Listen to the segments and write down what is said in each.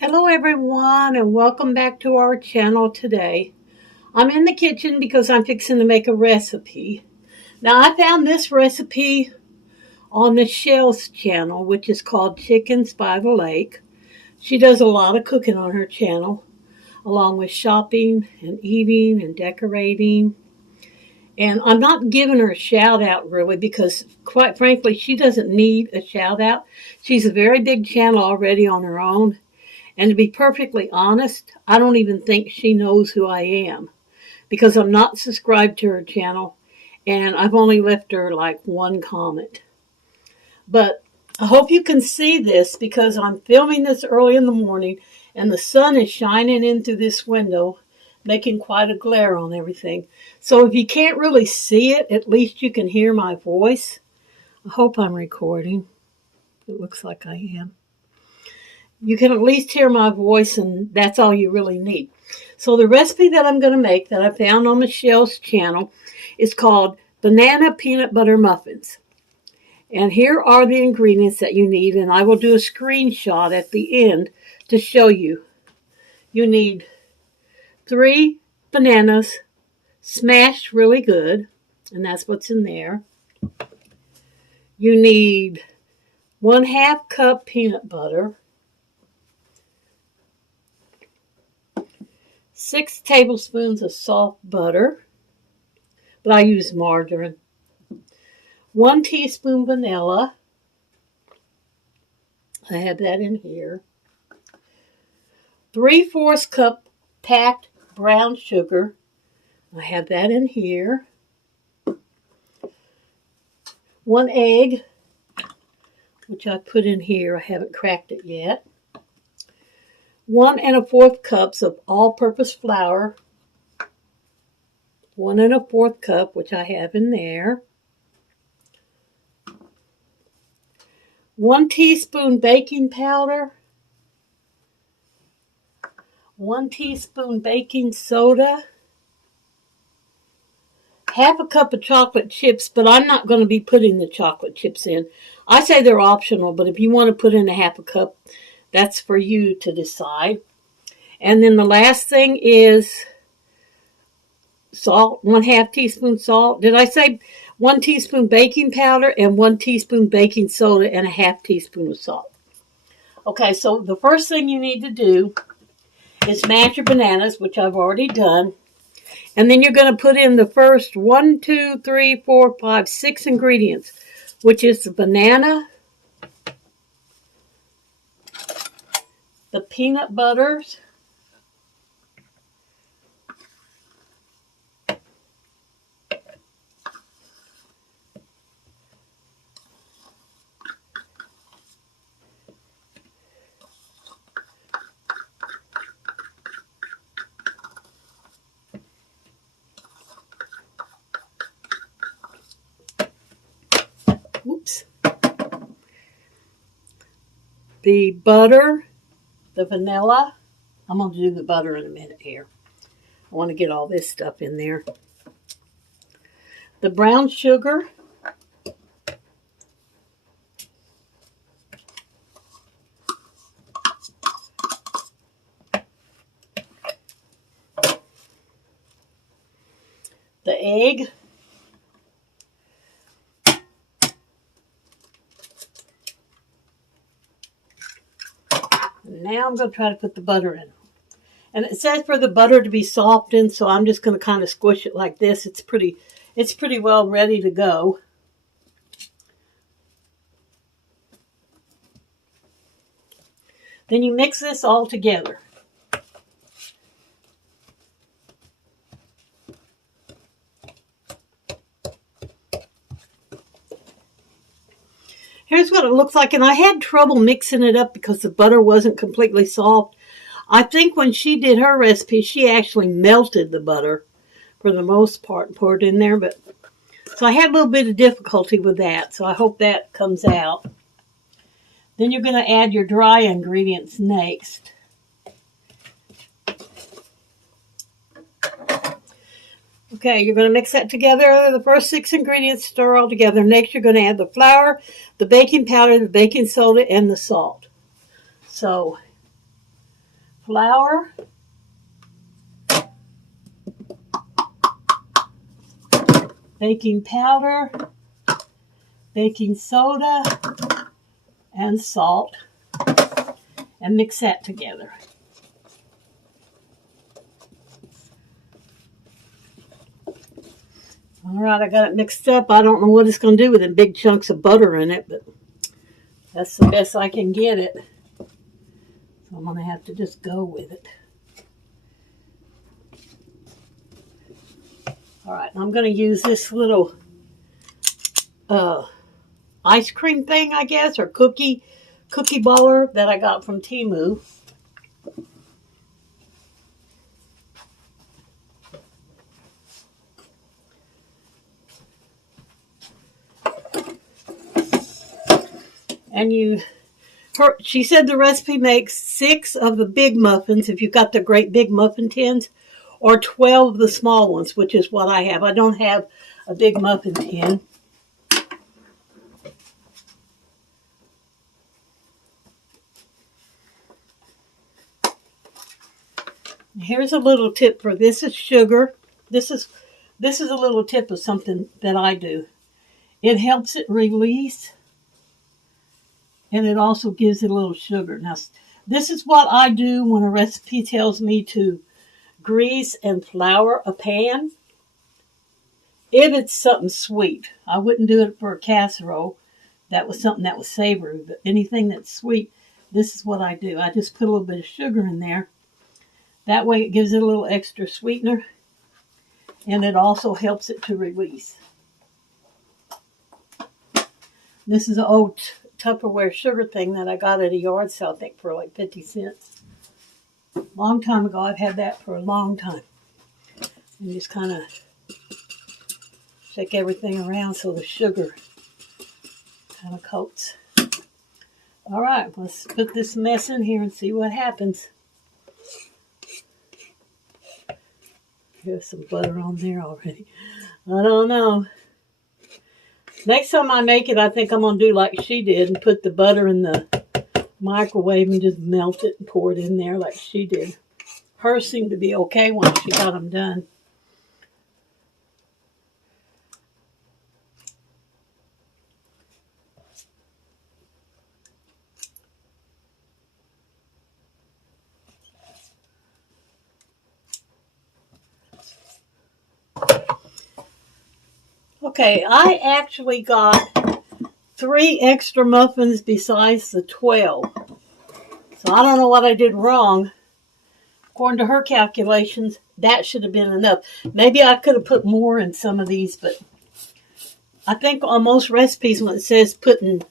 Hello everyone and welcome back to our channel today. I'm in the kitchen because I'm fixing to make a recipe. Now I found this recipe on Michelle's channel, which is called Chickens by the Lake. She does a lot of cooking on her channel, along with shopping and eating and decorating. And I'm not giving her a shout out really because quite frankly she doesn't need a shout out. She's a very big channel already on her own. And to be perfectly honest, I don't even think she knows who I am because I'm not subscribed to her channel and I've only left her like one comment. But I hope you can see this because I'm filming this early in the morning and the sun is shining in through this window, making quite a glare on everything. So if you can't really see it, at least you can hear my voice. I hope I'm recording. It looks like I am. You can at least hear my voice, and that's all you really need. So the recipe that I'm going to make that I found on Michelle's channel is called banana peanut butter muffins. And here are the ingredients that you need, and I will do a screenshot at the end to show you. You need 3 bananas, smashed really good, and that's what's in there. You need 1/2 cup peanut butter, 6 tablespoons of soft butter, but I use margarine. 1 teaspoon vanilla. I have that in here. 3/4 cup packed brown sugar. I have that in here. 1 egg, which I put in here. I haven't cracked it yet. 1 1/4 cups of all-purpose flour. 1 1/4 cup, which I have in there. 1 teaspoon baking powder. 1 teaspoon baking soda. 1/2 cup of chocolate chips, but I'm not going to be putting the chocolate chips in. I say they're optional, but if you want to put in 1/2 cup, that's for you to decide. And then the last thing is salt, 1/2 teaspoon salt. Did I say 1 teaspoon baking powder and 1 teaspoon baking soda and 1/2 teaspoon of salt? Okay, so the first thing you need to do is mash your bananas, which I've already done. And then you're going to put in the first 1, 2, 3, 4, 5, 6 ingredients, which is the banana, the peanut butters, the butter, the vanilla. I'm going to do the butter in a minute here. I want to get all this stuff in there. The brown sugar. The egg. Now I'm going to try to put the butter in. And it says for the butter to be softened, so I'm just going to kind of squish it like this. It's pretty well ready to go. Then you mix this all together. Here's what it looks like, and I had trouble mixing it up because the butter wasn't completely soft. I think when she did her recipe, she actually melted the butter for the most part and poured it in there. But so I had a little bit of difficulty with that, so I hope that comes out. Then you're going to add your dry ingredients next. Okay, you're going to mix that together. The first 6 ingredients, stir all together. Next, you're going to add the flour, the baking powder, the baking soda, and the salt. So flour, baking powder, baking soda, and salt, and mix that together. All right, I got it mixed up. I don't know what it's going to do with them big chunks of butter in it, but that's the best I can get it. So I'm going to have to just go with it. All right, I'm going to use this little ice cream thing, I guess, or cookie baller that I got from Temu. And she said the recipe makes 6 of the big muffins if you've got the great big muffin tins, or 12 of the small ones, which is what I have. I don't have a big muffin tin. Here's a little tip for this is sugar. This is a little tip of something that I do. It helps it release, and it also gives it a little sugar. Now, this is what I do when a recipe tells me to grease and flour a pan. If it's something sweet, I wouldn't do it for a casserole. That was something that was savory, but anything that's sweet, this is what I do. I just put a little bit of sugar in there. That way it gives it a little extra sweetener, and it also helps it to release. This is an old Tupperware sugar thing that I got at a yard sale, I think, for like 50 cents. Long time ago. I've had that for a long time. And just kind of shake everything around so the sugar kind of coats. All right, let's put this mess in here and see what happens. There's some butter on there already. I don't know. Next time I make it, I think I'm going to do like she did and put the butter in the microwave and just melt it and pour it in there like she did. Hers seemed to be okay once she got them done. Okay, I actually got 3 extra muffins besides the 12. So I don't know what I did wrong. According to her calculations, that should have been enough. Maybe I could have put more in some of these, but I think on most recipes when it says putting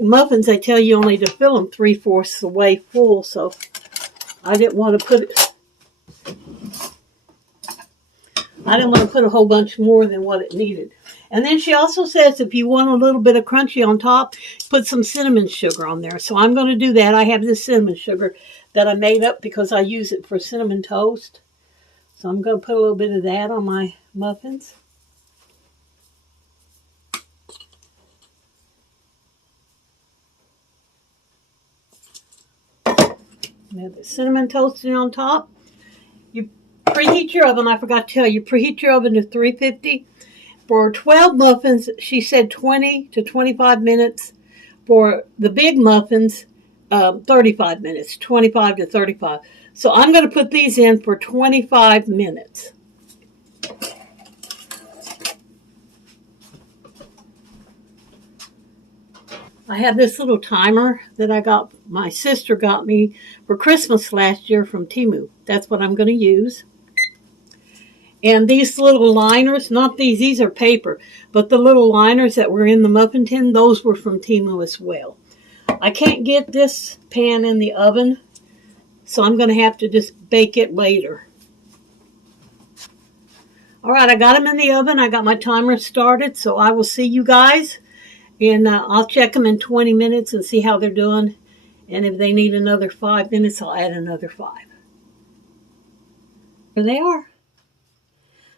muffins, they tell you only to fill them 3/4 the way full. So I didn't want to put it. I didn't want to put a whole bunch more than what it needed. And then she also says if you want a little bit of crunchy on top, put some cinnamon sugar on there. So I'm going to do that. I have this cinnamon sugar that I made up because I use it for cinnamon toast. So I'm going to put a little bit of that on my muffins. Have the cinnamon toasted on top. You preheat your oven. I forgot to tell you, preheat your oven to 350. For 12 muffins, she said 20 to 25 minutes. For the big muffins, 35 minutes, 25 to 35. So I'm going to put these in for 25 minutes. I have this little timer that my sister got me for Christmas last year from Temu. That's what I'm going to use. And these little liners, not these are paper, but the little liners that were in the muffin tin, those were from Temu as well. I can't get this pan in the oven, so I'm going to have to just bake it later. All right, I got them in the oven. I got my timer started, so I will see you guys. And I'll check them in 20 minutes and see how they're doing. And if they need another 5 minutes, I'll add another 5. There they are.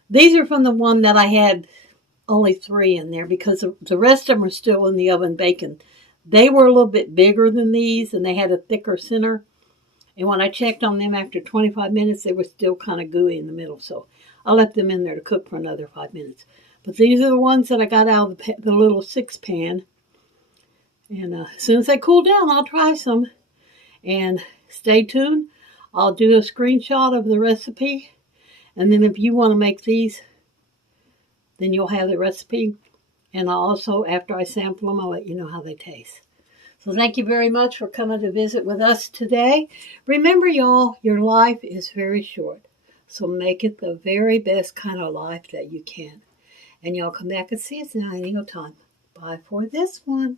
These are from the one that I had only 3 in there because the rest of them are still in the oven baking. They were a little bit bigger than these, and they had a thicker center. And when I checked on them after 25 minutes, they were still kind of gooey in the middle. So I left them in there to cook for another 5 minutes. But these are the ones that I got out of the little 6-pan. And as soon as they cool down, I'll try some. And stay tuned. I'll do a screenshot of the recipe. And then if you want to make these, then you'll have the recipe. And I'll also, after I sample them, I'll let you know how they taste. So thank you very much for coming to visit with us today. Remember, y'all, your life is very short. So make it the very best kind of life that you can. And y'all come back and see us now any time. Bye for this one.